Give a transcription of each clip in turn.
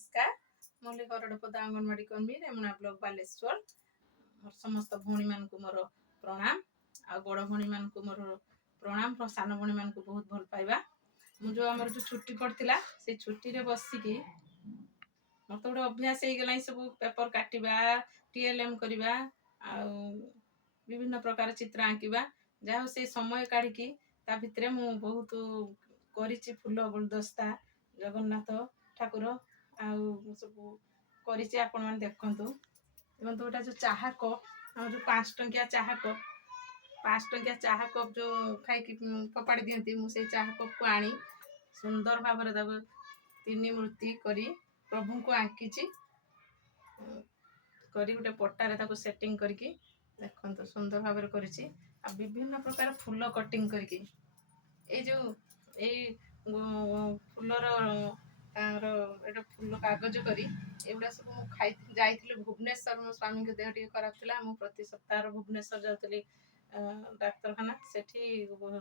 नमस्कार मुरली गरडपद अंगनवाड़ी कर्मी रेमुना ब्लॉक बालेश्वर मोर समस्त भौणी मान को मोर प्रणाम आ बड़ भौणी मान को मोर प्रणाम सान भौणी मान को बहुत भल पाइबा जो आमर जो छुट्टी पड़ता से छुट्टी रे बसिकी मत गोटे अभ्यास हो गला सब पेपर काटिबा टीएलएम करवा विभिन्न प्रकार चित्र आंकिबा जहाँ से समय काढ़ी ता भितर मु बहुत करिछि फूल गुलदस्ता जगन्नाथ ठाकुर आउ सब करिछि आपण माने देखंतु देखंतु गोटा जो चाहा कप हम जो 5 टंकिया चाहा कप जो खाई कि फपाड़ी दियंती मु से चाहा कप को आनी सुंदर भाବରେ दाबो तीन मूर्ति करी प्रभु को आंकिछि करी गोटे पट्टारे ताको सेटिंग करके देखंतु सुंदर भाବରେ करिछि आ विभिन्न प्रकार फूल कटिंग करके ए जो ए फूलर तार एटा फूल कागज करी एगुड़ा सब मु खाई जाइथिले भुवनेश्वर मो स्वामी के देह टिके खराब थिला मु प्रति सप्ताह भुवनेश्वर जाउतली डाक्तरखाना सेठी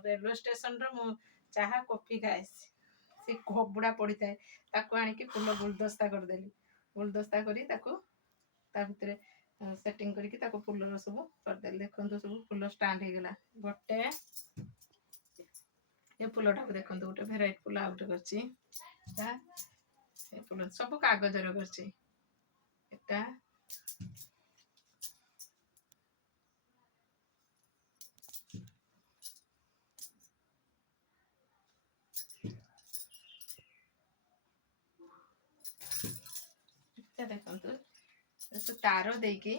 रेलवे स्टेशन रो मु चाहा कॉफी खाए से कप बुड़ा पड़ी थाए ताको आनी कि फूल गुलदस्ता कर देली गुलदस्ता करी ताको ता भितरे सेटिंग करके ताको फूलर सब कर देली देखंतु सब फूल स्टैंड हे गेला गोटे ये फूलटा को देखंतु गोटे भेराइटी फूल आउट करछि ता ए फूल सब कागज रो करछि एटा देखंतु से तार देकी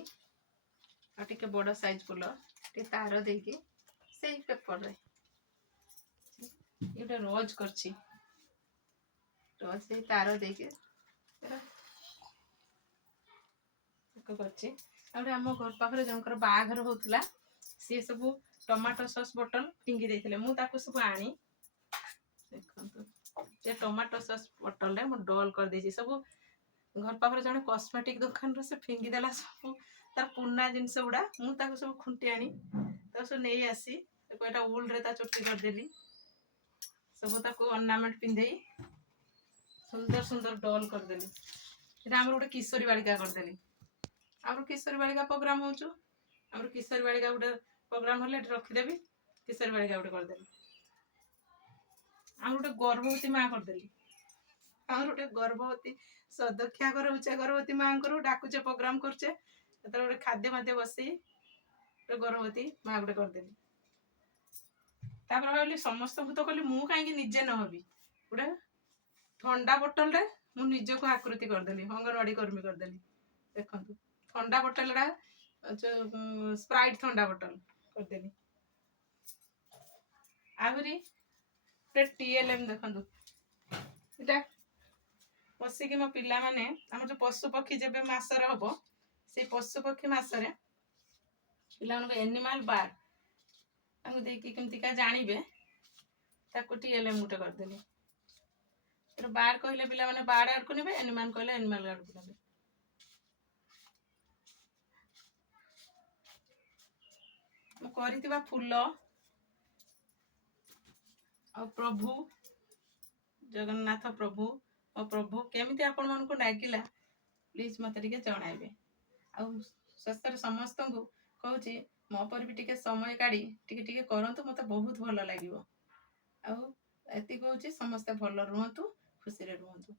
आ टिके बड़ साइज फूल टे तार देकी से पेपर रे ये रोज करछि रोज से तार देके करछि आउरे हम घर पाखरे जनकर बाघर होतला से सब टमाटो सॉस बोतल फिंगी देथिले मु ताको सब आनी देखंतु जे टमाटो सॉस बोतल रे मु डॉल कर देछि सब घर पाखरे जने कॉस्मेटिक दुकान रो से फिंगी देला सब तार पुन्ना जिंस गुडा मु ताको सब खुंटी आनी तो सब नै आसी कोइटा वूल रे ता चोटी कर देली सब ताको ऑर्नामेंट पिंधेई सुंदर सुंदर डॉल कर देली एटा हमर गोटे किशोरी बालिका कर देली आमर किशोरी बालिका प्रोग्राम होचु आमर किशोरी बालिका गोटे प्रोग्राम हले रखि देबी किशोरी बालिका गोटे कर देली आमर गोटे गर्भवती मां कर देली आमर गोटे गर्भवती सदख्या कर उच्च गर्भवती मां करू डाकुचे प्रोग्राम करचे एतर गोटे खाद्य माद्य बसी गोटे गर्भवती मां गोटे कर देली तापर भाविली समस्त तो कहली मु काहे निजे न हबी गोटे ठंडा बोतल रे मु निज को आकृति कर देली अंगनवाड़ी कर्मी कर देली देखंतु ठंडा बोतल रा स्प्राइट ठंडा बोतल कर देली आहुरी टीएलएम देखंतु एटा बसी कि मो पिला माने हम जो पशु पक्षी जेबे मासर हबो से पशु पक्षी मासरे पिला को एनिमल बार ताको देखि केमति का जानिबे ताको टीएलएम गुटे कर देली तो बार कहले पिला माने बार आड को नेबे एनिमल कहले एनिमल आड को नेबे मु करितिबा फूल आ प्रभु जगन्नाथ प्रभु और प्रभु केमिति आपण मन को लागिला प्लीज मते टिके जणाइबे आ सस्तर समस्त को कहूची मो पर भी टिके समय काढ़ी टिके टिके करंतु मते बहुत भलो लागिवो आ एति कहूची समस्त भलो रहंतु खुशी रे रहंतु।